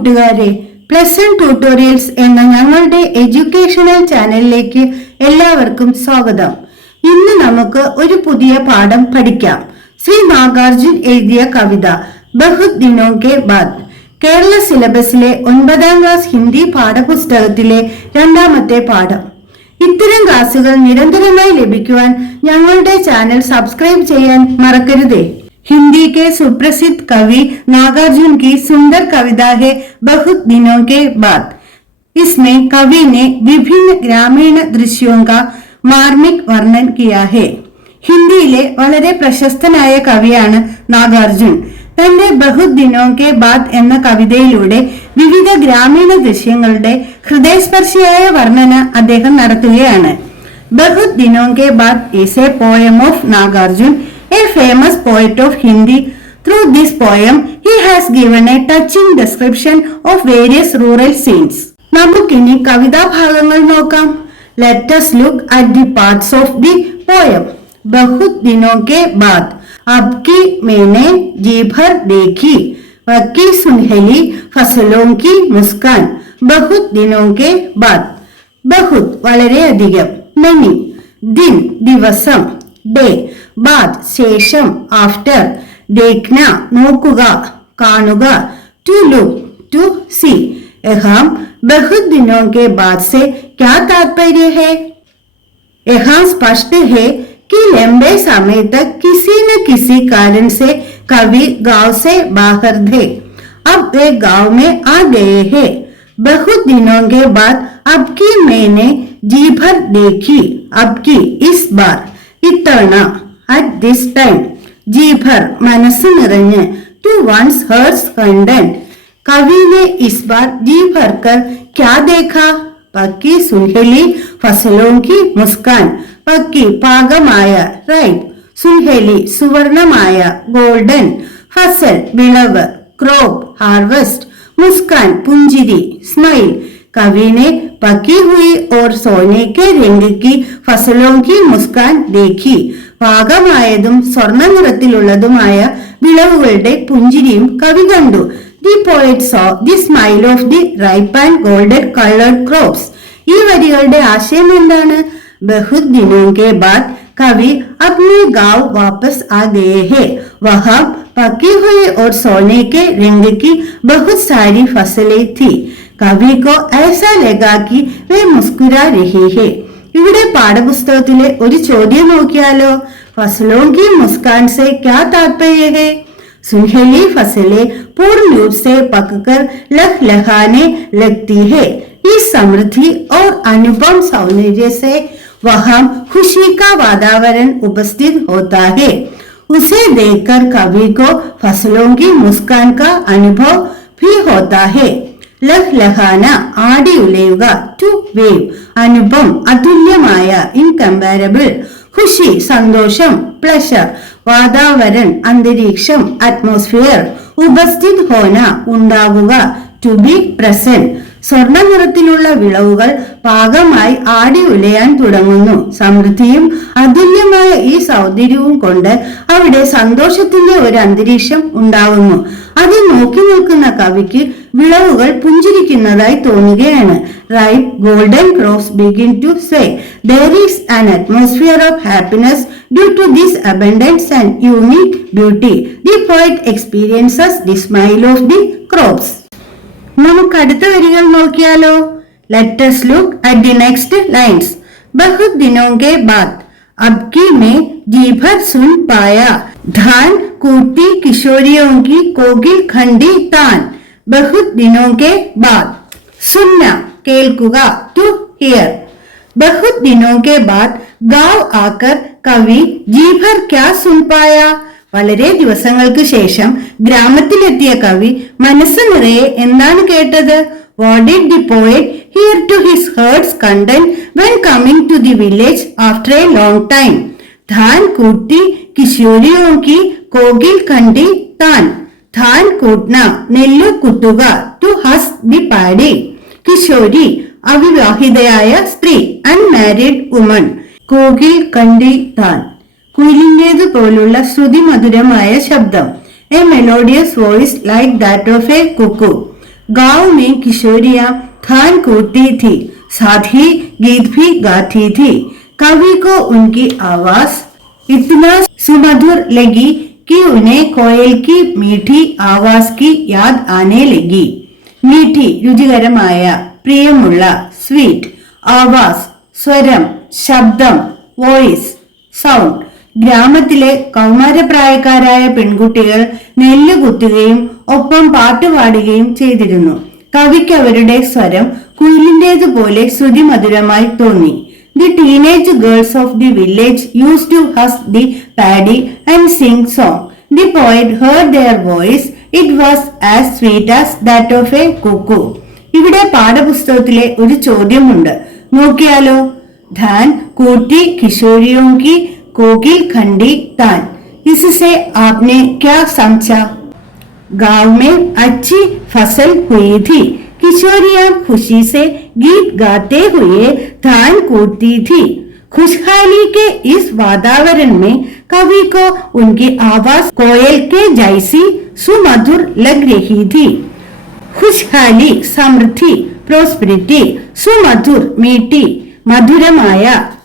കൂട്ടുകാരെ, plus 1 tutorials എന്ന ഞങ്ങളുടെ എഡ്യൂക്കേഷണൽ ചാനലിലേക്ക് എല്ലാവർക്കും സ്വാഗതം. ഇന്ന് നമുക്ക് ഒരു പുതിയ പാഠം പഠിക്കാം. ശ്രീ നാഗാർജുൻ എഴുതിയ കവിത ബഹുത് ദിനോ കെ ബാദ്. കേരള സിലബസിലെ 9ാം ക്ലാസ് ഹിന്ദി പാഠപുസ്തകത്തിലെ രണ്ടാമത്തെ പാഠം. ഇത്തരം ക്ലാസുകൾ നിരന്തരമായി ലഭിക്കുവാൻ ഞങ്ങളുടെ ചാനൽ സബ്സ്ക്രൈബ് ചെയ്യാൻ മറക്കരുതേ. हिंदी के सुप्रसिद्ध कवि नागार्जुन की सुंदर कविता है बहुत दिनों के बाद. इसमें कवि ने विभिन्न ग्रामीण दृश्यों का मार्मिक वर्णन किया है. ഹിന്ദിയിലെ വളരെ പ്രശസ്തനായ കവിയാണ് നാഗാർജുൻ. തന്റെ ബഹുത് ദിനോ കെ ബാദ് എന്ന കവിതയിലൂടെ വിവിധ ഗ്രാമീണ ദൃശ്യങ്ങളുടെ ഹൃദയസ്പർശിയായ വർണ്ണന അദ്ദേഹം നടത്തുകയാണ്. ബഹുത് ദിനോ കെ ബാദ് is a poem of Nagarjun, a famous poet of Hindi. Through this poem, he has given a touching description of various rural scenes. നമുക്കിനി കവിതാ ഭാഗങ്ങൾ നോക്കാം. Let us look at the parts of the poem. बहुत दिनों के बाद, अब की मैंने जी भर देखी, पक्की सुनहली फसलों की मुस्कान. बहुत दिनों के बाद, बहुत വളരെയധികം, many, दिन ദിവസം, day, बाद ശേഷം, आफ्टर, देखना നോക്കുക കാണുക, to look, to see. यहाँ बहुत दिनों के बाद से क्या तात्पर्य है? यहाँ स्पष्ट है कि लंबे समय तक किसी न किसी कारण से कवि गांव से बाहर थे. अब वे गांव में आ गए हैं. बहुत दिनों के बाद अब की मैंने जी भर देखी, अब की इस बार, ഇത്തവണ, at this time, जी भर മനസ്സ് നിറഞ്ഞ്, to one's heart's content. कवि ने इस बार जी भर कर क्या देखा? पक्की सुनहली फसलों की मुस्कान. पक्की പാകമായ, റൈപ്പ്, സുൻഹലി സുവർണമായ, ഗോൾഡൻ, ഫസൽ വിളവ്, ക്രോപ്പ് ഹാർവെസ്റ്റ്, മുസ്കാൻ പുഞ്ചിരി, സ്മൈൽ. कवि ने पकी हुई और सोने के रंग की फसलों की मुस्कान देखी. പാകമായതും സ്വർണ്ണ നിറത്തിലുള്ളതുമായ വിളവുകളുടെ പുഞ്ചിരിയും കവി കണ്ടു. The poet saw the smile of the ripe and golden colored crops. ഈ വരികളുടെ ആശയം എന്താണ്? बहुत दिनों के बाद कवि अपने गांव वापस आ गए हैं. वहां पकी हुई और सोने के रंग की बहुत सारी फसलें थी. कवि को ऐसा लगा कि वे मुस्कुरा रहे हैं. ഇവിടെ പാഠപുസ്തകത്തിലെ ഒരു ചോദ്യം നോക്കിയാലോ? ഫസലോं की मुस्कान से क्या तात्पर्य है? सुनहली फसलें पूर्ण रूप से पककर लहलहाने लगती है. इस समृद्धि और अनुपम सौंदर्य से वहां खुशी का वातावरण उपस्थित होता है. उसे देखकर कवि को फसलों की मुस्कान का अनुभव भी होता है. ലഹ്ലഹാന ആടി ഉലയുക, ടു വേവ്, അനുപം അതുല്യമായ, ഇൻകമ്പാരബിൾ, ഖുഷി സന്തോഷം, പ്ലഷർ വാതാവരൺ അന്തരീക്ഷം, അറ്റ്മോസ്ഫിയർ, ഉപസ്ഥിത് ഹോന ഉണ്ടാവുക, ടു ബി പ്രസന്റ്. സ്വർണ്ണ നിറത്തിലുള്ള വിളവുകൾ പാകമായി ആടി ഉലയാൻ തുടങ്ങുന്നു. സമൃദ്ധിയും അതുല്യമായ ഈ സൗന്ദര്യവും കൊണ്ട് അവിടെ സന്തോഷത്തിന്റെ ഒരു അന്തരീക്ഷം ഉണ്ടാവുന്നു. അത് നോക്കി നിൽക്കുന്ന കവിക്ക് വിളവുകൾ പുഞ്ചിരിക്കുന്നതായി തോന്നുകയാണ്. Ripe golden crops begin to say there is an atmosphere of happiness due to this abundance and unique beauty. The poet experiences the smile of the crops. നമുക്ക് അടുത്ത വരികൾ നോക്കിയാലോ? Let us look at the next lines. बहुत दिनों के बाद, अब की मैं जी भर सुन पाया, धान कूटी किशोरियों की कोकिल खंडी तान. बहुत दिनों के बाद, सुनना കേൾക്കുക, to hear. बहुत दिनों के बाद गांव आकर कवि जी भर क्या सुन पाया? വളരെ ദിവസങ്ങൾക്ക് ശേഷം ഗ്രാമത്തിലെത്തിയ കവി മനസ്സ് നിറയെ എന്താണ് കേട്ടത്? What did the poet hear to his heart's content when coming to the village after a long time? धान कूटी किशोरियों की कोकिल खंडी तान. धान कूटना നെല്ല് കുത്തുക, to husk the paddy. Kishori അവിവാഹിതയായ സ്ത്രീ, അൺമാരീഡ് വുമൺ. കോകിൽ കണ്ടി താൻ കുയിലിന്റേതു പോലുള്ള ശ്രുതിമധുരമായ ശബ്ദം, a melodious voice like that of a cuckoo. गांव में किशोरियां धान कूटती थी, साथ ही गीत भी गाती थी। कवि को उनकी आवाज इतना सुमधुर लगी कि उन्हें कोयल की मीठी आवाज की याद आने लगी। मीठी രുചികരമായ, പ്രിയമുള്ള, സ്വീറ്റ്, ആവാസ് സ്വരം, ശബ്ദം, വോയിസ്, സൗണ്ട്. ഗ്രാമത്തിലെ കൗമാരപ്രായക്കാരായ പെൺകുട്ടികൾ നെല്ല് കുത്തുകയും ഒപ്പം പാട്ടുപാടുകയും ചെയ്തിരുന്നു. കവിക്ക് അവരുടെ സ്വരം കുയിലിന്റേതുപോലെ ശ്രുതിമധുരമായി തോന്നി. The teenage girls of the village used to husk the paddy and sing song. The poet heard their voice. It was as sweet as that of a cuckoo. ഇവിടെ പാഠപുസ്തകത്തിലെ ഒരു ചോദ്യമുണ്ട്, നോക്കിയാലോ. ധാൻ കൂട്ടി കിശോരിയോं की कोकिल खंडी तान. इससे आपने क्या समझा? गांव में अच्छी फसल हुई थी, किशोरियां खुशी से गीत गाते हुए धान कूटती थी. खुशहाली के इस वातावरण में कवि को उनकी आवाज कोयल के जैसी सुमधुर लग रही थी. खुशहाली, समृद्धि, പ്രോസ്പെരിറ്റി, സുമധുർ, മീട്ടി, മധുരമായ,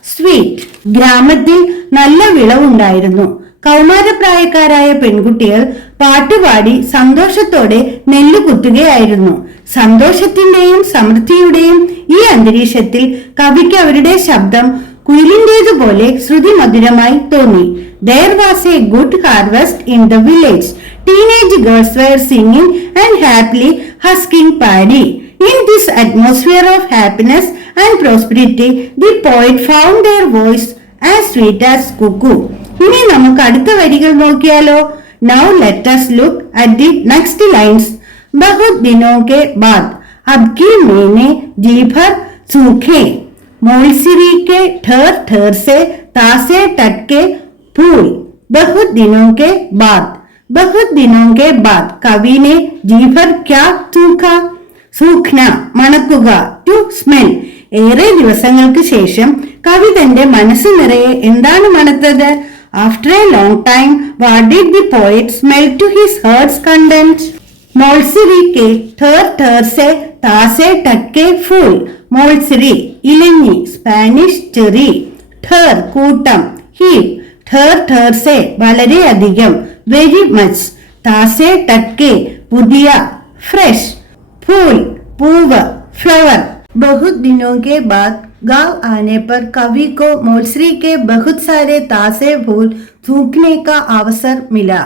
സ്വീറ്റ്. ഗ്രാമത്തിൽ നല്ല വിളവുണ്ടായിരുന്നു. കൗമാരപ്രായക്കാരായ പെൺകുട്ടികൾ പാട്ടുപാടി സന്തോഷത്തോടെ നെല്ല് കുത്തുകയായിരുന്നു. സന്തോഷത്തിന്റെയും സമൃദ്ധിയുടെയും ഈ അന്തരീക്ഷത്തിൽ കവിക്ക് അവരുടെ ശബ്ദം കുയിലിന്റേതുപോലെ ശ്രുതിമധുരമായി തോന്നി. There was a good harvest in the village. Teenage girls were singing and happily husking paddy. In this atmosphere of happiness and prosperity, the poet found their voice as sweet as cuckoo. ഇനി നമുക്ക് അടുത്ത വരികൾ നോക്കിയാലോ. Now let us look at the next lines. बहुत दिनों के बाद अब की मैंने जी भर सूखे, मोलसिरी के ठर ठर से तासे टटके फूल. बहुत दिनों के बाद, बहुत दिनों के बाद कवि ने जी भर क्या सूखा? സൂഖ്ന, മണക്കുക, ടു സ്മെൽ. ഏറെ ദിവസങ്ങൾക്ക് ശേഷം കവി തന്റെ മനസ്സ് നിറയെ എന്താണ് മണത്തത്? After a long time what did the poet smell to his hearts content? മോൾസിരി കെ ठर ठर से तासे टटके फूल. മോൾസിരി, ഇലഞ്ഞി, സ്പാനിഷ് ചെറി. ठर കൂട്ടം, ഹീപ്പ്. ठर ठर से വളരെയധികം, വെരി മച്ച്. तासे टटके പുതിയ, ഫ്രഷ്. फूल पूव, फ्लावर. बहुत दिनों के बाद गांव आने पर कवि को मोलसरी के बहुत सारे तासे फूल सूखने का अवसर मिला.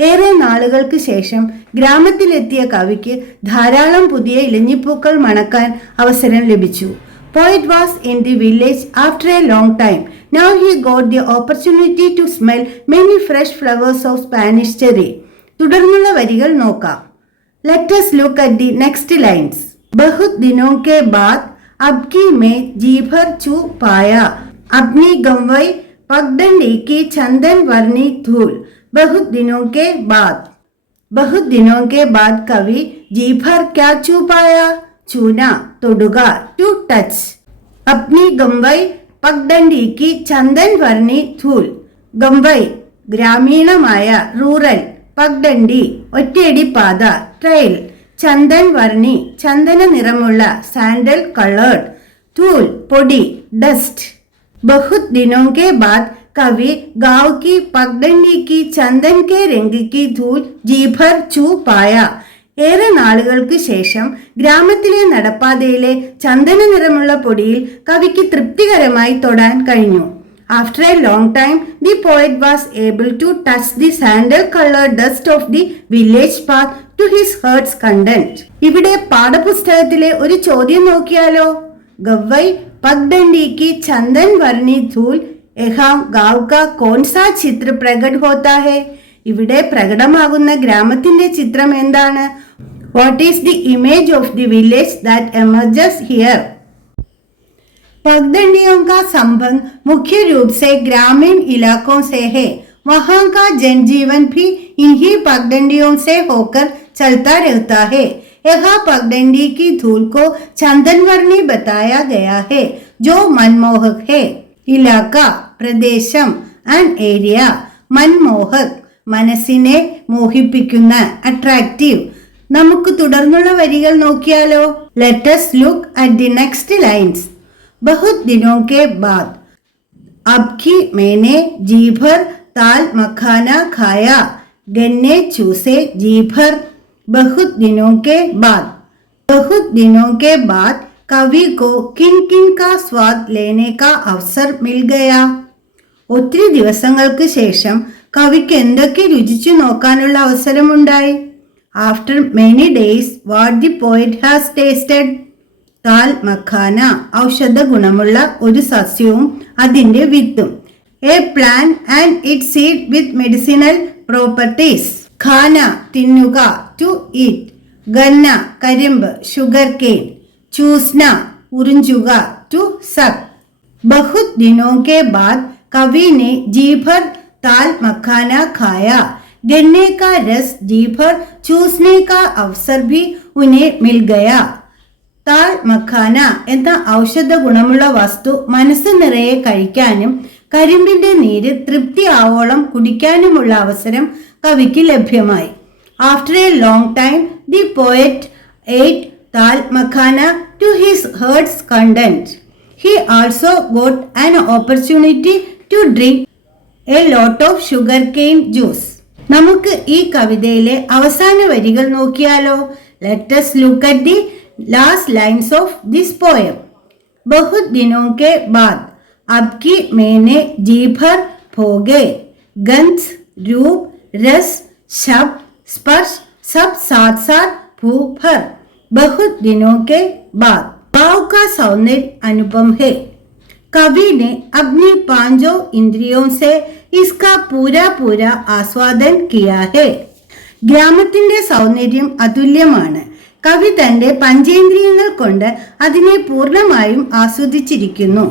ഏറെ നാളുകൾക്ക് ശേഷം ഗ്രാമത്തിലെത്തിയ കവിക്ക് ധാരാളം പുതിയ ഇലഞ്ഞിപ്പൂക്കൾ മണക്കാൻ അവസരം ലഭിച്ചു. Poet was in the village after a long time. Now he got the opportunity to smell many fresh flowers of Spanish cherry. തുടർന്നുള്ള വരികൾ നോക്കാം. Let us look at the next lines. बहुत दिनों के बाद अब की मैं जी भर चू पाया, अपनी गंवई पगडंडी की चंदन वर्णी धूल. बहुत दिनों के बाद, बहुत दिनों के बाद कवि जी भर क्या चू पाया? चूना, തൊടുക, to touch. अपनी गंवई पगडंडी की चंदन वर्णी धूल. गंवई ഗ്രാമീണമായ, റൂറൽ. പഗ്ഡണ്ടി ഒറ്റയടി പാത, ട്രെയിൽ. ചന്ദൻ വർണി ചന്ദന നിറമുള്ള, സാൻഡൽ കളേർഡ്. ധൂൽ പൊടി, ഡസ്റ്റ്. बहुत दिनों के बाद कवि गांव की पगडंडी की चंदन के रंग की धूल जी भर छू पाया. ഏറെ നാളുകൾക്ക് ശേഷം ഗ്രാമത്തിലെ നടപ്പാതയിലെ ചന്ദന നിറമുള്ള പൊടിയിൽ കവിക്ക് തൃപ്തികരമായി തൊടാൻ കഴിഞ്ഞു. After a long time, the poet was able to touch the sandal-colored dust of the village path to his heart's content. ഇവിടെ പാഠപുസ്തകത്തിലെ ഒരു ചോദ്യം നോക്കിയാലോ. ഗവ്വൈ പഗ്ഡंडी की चंदन वर्णी धूल यहाँ गाँव का कौन सा चित्र प्रकट होता है? ഇവിടെ പ്രകടമാകുന്ന ഗ്രാമത്തിന്റെ ചിത്രം എന്താണ്? What is the image of the village that emerges here? पगडंडियों का संबंध मुख्य रूप से ग्रामीण इलाकों से है. वहाँ का जनजीवन भी इन्हीं पगडंडियों से होकर चलता रहता है. यहाँ पगडंडी की धूल को चंदनवर्णी बताया गया है, जो मनमोहक है. इलाका, प्रदेशम, and area. मनमोहक മനസ്സിനെ മോഹിപ്പിക്കുന്ന, അട്രാക്റ്റീവ്. നമുക്ക് തുടർന്നുള്ള വരികൾ നോക്കിയാലോ. Let us look at the next lines. बहुत दिनों के बाद अब की मैंने जी भर दाल मखाना खाया, गन्ने चूसे जी भर. बहुत दिनों के बाद. बहुत दिनों के बाद कवि को किन किन का स्वाद लेने का अवसर मिल गया. ഒത്തിരി ദിവസങ്ങൾക്ക് ശേഷം കവിക്ക് എന്തൊക്കെ രുചിച്ചു നോക്കാനുള്ള അവസരമുണ്ടായി. After many days what the poet has tasted. ദാൽ മഖാന ഔഷധ ഗുണമുള്ള ഒരു സസ്യവും അതിന്റെ വിത്തും. A plan and it seed with medicinal properties. ഖാന തിന്നുക, ടു ഈറ്റ്. ഗന്ന കരിമ്പ്, ഷുഗർ കെയിൻ. ചൂസ്ന ഉറിഞ്ചുക, ടു സക്ക്. बहुत दिनों के बाद कवि ने जी भर दाल मखाना खाया, गन्ने का रस जी भर चूसने का अवसर भी उन्हें मिल गया. താൽ മഖാന എന്ന ഔഷധ ഗുണമുള്ള വസ്തു മനസ്സ് നിറയെ കഴിക്കാനും കരിമ്പിന്റെ നീര് തൃപ്തി ആവോളം കുടിക്കാനുമുള്ള അവസരം കവിക്ക് ലഭ്യമായി. After a long time the poet ate dal makhana to his heart's content. He also got an opportunity to drink a lot of sugarcane juice. നമുക്ക് ഈ കവിതയിലെ അവസാന വരികൾ നോക്കിയാലോ. Let us look at the last lines of this poem. बहुत दिनों के बाद अब की मैंने जी भर भोगे, गंध रूप रस शब्द स्पर्श सब साथ साथ भू भर. बहुत दिनों के बाद भाव का सौंदर्य अनुपम है. कवि ने अपनी पांचों इंद्रियों से इसका पूरा पूरा आस्वादन किया है. ഗ്രാമത്തിന്റെ സൗന്ദര്യം അതുല്യമാണ്. കവി തന്റെ പഞ്ചേന്ദ്രിയങ്ങൾ കൊണ്ട് അതിനെ പൂർണ്ണമായും ആസ്വദിച്ചിരിക്കുന്നു.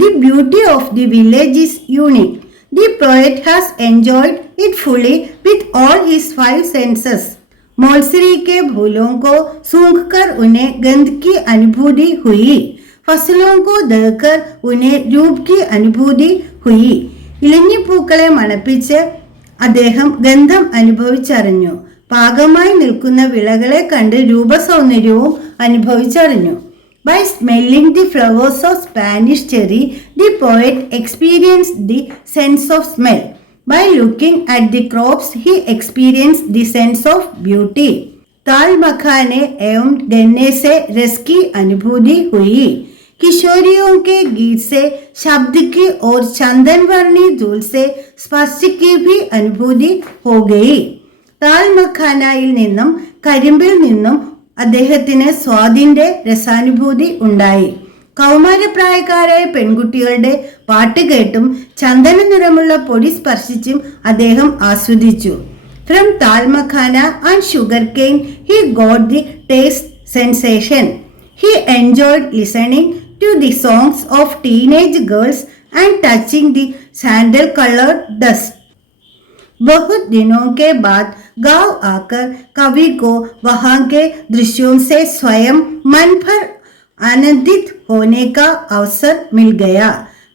The beauty of the village is unique. The poet has enjoyed it fully with all his 5 senses. मौलसरी के फूलों को सूंघकर उन्हें गंध की अनुभूति हुई. फसलों को देखकर उन्हें रूप की अनुभूति हुई. ഇലഞ്ഞിപ്പൂക്കളെ മണപ്പിച്ച് അദ്ദേഹം ഗന്ധം അനുഭവിച്ചറിഞ്ഞു. പാകമായി നിൽക്കുന്ന വിളകളെ കണ്ട് രൂപസൗന്ദര്യവും അനുഭവിച്ചറിഞ്ഞു. By smelling the flowers of Spanish cherry, the poet experienced the sense of smell. By looking at the crops, he experienced the sense of beauty. ताल मखाने एवं गन्ने से रस की अनुभूति हुई. किशोरियों के गीत से शब्द की और चंदन वर्णी धूल से स्पर्श की भी अनुभूति हो गई. ताल മഖാനയിൽ നിന്നും കരിമ്പിൽ നിന്നും അദ്ദേഹത്തിന് സ്വാദിന്റെ രസാനുഭൂതി ഉണ്ടായി. കൗമാരപ്രായക്കാരായ പെൺകുട്ടികളുടെ പാട്ട് കേട്ടും ചന്ദന നിറമുള്ള പൊടി സ്പർശിച്ചും അദ്ദേഹം ആസ്വദിച്ചു. From tal makhana and sugarcane he got the taste sensation. He enjoyed listening to the songs of teenage girls and touching the sandal coloured dust. बहुत दिनों के बाद गांव आकर कवि को वहां के दृश्यों से स्वयं मन भर आनंदित होने का अवसर मिल गया.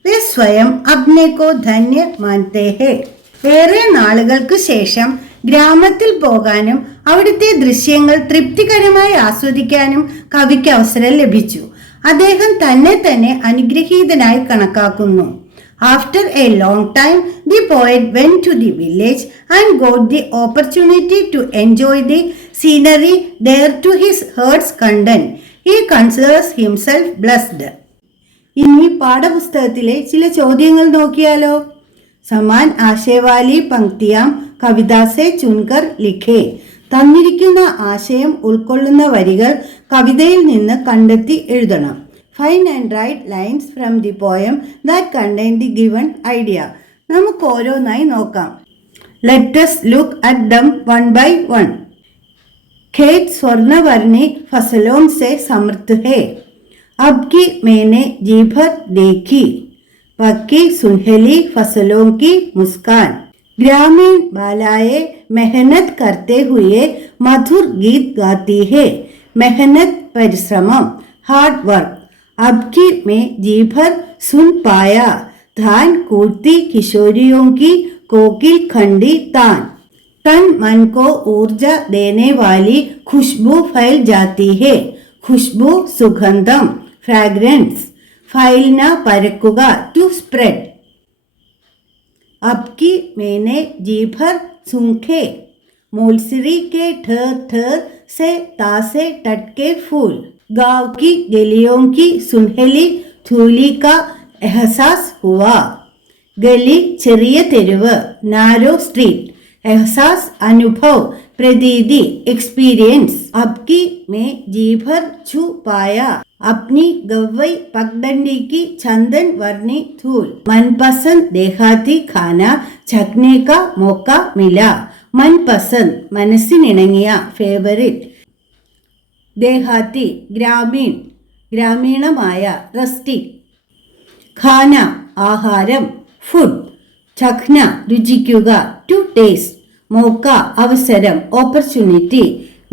वे स्वयं अपने को धन्य मानते हैं. ഏറെ നാളുകൾക്ക് ശേഷം ഗ്രാമത്തിൽ പോകാനും അവിടുത്തെ ദൃശ്യങ്ങൾ തൃപ്തികരമായി ആസ്വദിക്കാനും കവിക്ക് അവസരം ലഭിച്ചു. അദ്ദേഹം തന്നെ അനുഗ്രഹീതനായി കണക്കാക്കുന്നു. After a long time, the poet went to the village and got the opportunity to enjoy the scenery there to his heart's content. He considers himself blessed. ഇനി പാഠപുസ്തകത്തിലെ ചില ചോദ്യങ്ങൾ നോക്കിയാലോ. സമാൻ ആശയവാലി പങ്ക്തിയാം കവിതാസെ ചുൻകർ ലിഖേ. തന്നിരിക്കുന്ന ആശയം ഉൾക്കൊള്ളുന്ന വരികൾ കവിതയിൽ നിന്ന് കണ്ടെത്തി എഴുതണം. Find and write lines from the poem that contain the given idea. നമുക്ക് ഓരോന്നായി നോക്കാം. Let us look at them one by one. खेत स्वर्णवर्णी फसलों से समृद्ध है. अब की मैंने जी भर देखी पक्की सुनहली फसलों की मुस्कान. ग्रामीण बालाएं मेहनत करते हुए मधुर गीत गाती है. मेहनत परिश्रमम हार्ड वर्क. अब की मैं जी भर सुन पाया धान कूटती किशोरियों की कोकिल खंडी तान. तन मन को ऊर्जा देने वाली खुशबू फैल जाती है. खुशबू सुगंधम, फ्रेग्रेंस. फैलना परकुगा, टू स्प्रेड. अब की मैंने जी भर सूंघे. मूलसरी के ठर ठर से तासे टटके फूल. गांव की गलियों की सुनहली धूली का एहसास हुआ. गली ചെറിയ തെരുവ്, നാരോ സ്ട്രീറ്റ്. एहसास अनुभव, प्रतीति, एक्सपीरियंस. अब की मैं जी भर छू पाया अपनी गव्वई पगडंडी की चंदन वर्णी धूल. मनपसंद देहाती खाना चखने का मौका मिला. मनपसंद മനസ്സിനിണങ്ങിയ, ഫേവറിറ്റ്. ദേഹാത്തി ഗ്രാമീൺ, ഗ്രാമീണമായ, റസ്റ്റിക്. ഖാന ആഹാരം, ഫുഡ്. ചഖ്ന രുചിക്കുക, ടു ടേസ്റ്റ്. മൗക്ക അവസരം, ഓപ്പർച്യൂണിറ്റി.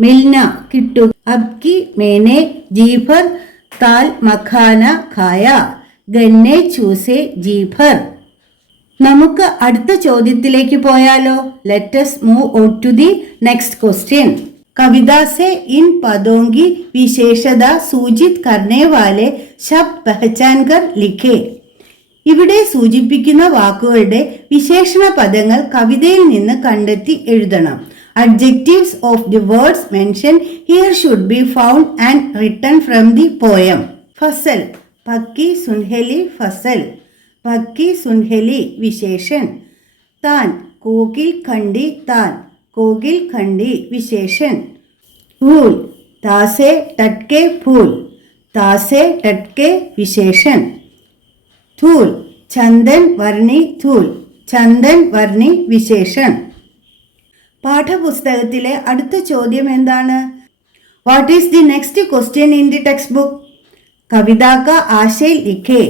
മിൽന കിട്ടുക. അബ്കി മേനെ ജീഭർ താൽ മഖാന ഖായ. ഗന്നെ ചൂസെ ജീഭർ. നമുക്ക് അടുത്ത ചോദ്യത്തിലേക്ക് പോയാലോ? Let's move on to the next question. कविता से इन पदों की विशेषता सूचित करने वाले शब्द पहचान कर लिखे. ഇവിടെ സൂചിപ്പിക്കുന്ന വാക്കുകളുടെ വിശേഷണ പദങ്ങൾ കവിതയിൽ നിന്ന് കണ്ടെത്തി എഴുതണം. Adjectives of the words mentioned here should be found and written from the poem. Fasal, Pakki സുൻഹലി Fasal. Pakki സുൻഹലി വിശേഷൺ. താൻ, കോകിൽ ഖണ്ഡി താൻ. കോകിൽ ഖണ്ഡി വിശേഷൺ. ഫൂൽ, താസെ ടട്കെ ഫൂൽ. താസെ ടട്കെ വിശേഷൺ. धूल, चंदन वर्णी धूल. ചന്ദൻ വർണ്ണി വിശേഷൺ. പാഠപുസ്തകത്തിലെ അടുത്ത ചോദ്യം എന്താണ്? What is the next question in the textbook? കവിത കാ ആശയ് ലിഖേ.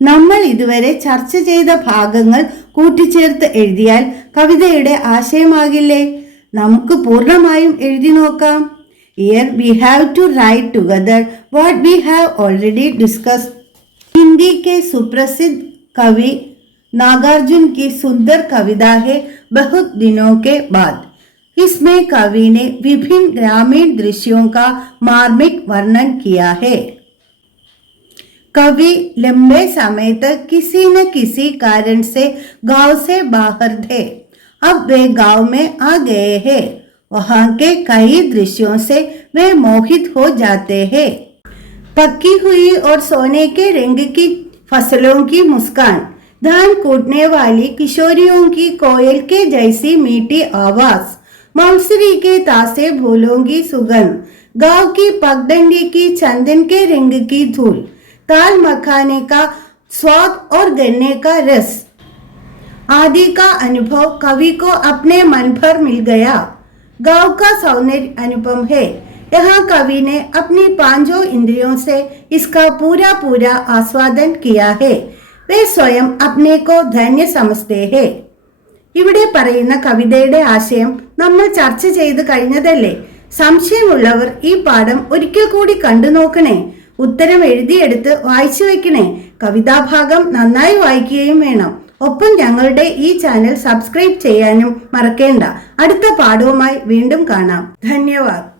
നമ്മൾ ഇതുവരെ ചർച്ച ചെയ്ത ഭാഗങ്ങൾ കൂട്ടിച്ചേർത്ത് എഴുതിയാൽ കവിതയുടെ ആശയമാകില്ലേ? നമുക്ക് പൂർണ്ണമായും എഴുതി നോക്കാം. Here we have to write together what we have already discussed. Hindi के सुप्रसिद्ध कवि नागार्जुन की सुंदर कविता है बहुत दिनों के बाद. इसमें कवि ने विभिन्न ग्रामीण दृश्यों का मार्मिक वर्णन किया है. कवि लंबे समय तक किसी न किसी कारण से गांव से बाहर थे. अब वे गांव में आ गए हैं. वहां के कई दृश्यों से वे मोहित हो जाते हैं. पकी हुई और सोने के रंग की फसलों की मुस्कान, धान कूटने वाली किशोरियों की कोयल के जैसी मीठी आवाज, मौसरी के तासे फूलों की सुगंध, गांव की पगडंडी की चंदन के रंग की धूल, ताल मखाने का स्वाद और गन्ने का रस आदि का अनुभव कवि को अपने मन भर मिल गया. गांव का सौंदर्य अनुपम है. यहाँ कवि ने अपनी पांचों इंद्रियों से इसका पूरा पूरा आस्वादन किया है. वे स्वयं अपने को धन्य समझते हैं. ഇവിടെ പറയുന്ന കവിതയുടെ ആശയം നമ്മൾ ചർച്ച ചെയ്ത് കഴിഞ്ഞതല്ലേ? സംശയമുള്ളവർ ഈ പാഠം ഒരിക്കൽ കൂടി കണ്ടു നോക്കണേ. ഉത്തരം എഴുതിയെടുത്ത് വായിച്ചു വെക്കണേ. കവിതാഭാഗം നന്നായി വായിക്കുകയും വേണം. ഒപ്പം ഞങ്ങളുടെ ഈ ചാനൽ സബ്സ്ക്രൈബ് ചെയ്യാനും മറക്കേണ്ട. അടുത്ത പാഠവുമായി വീണ്ടും കാണാം. ധന്യവാദ്.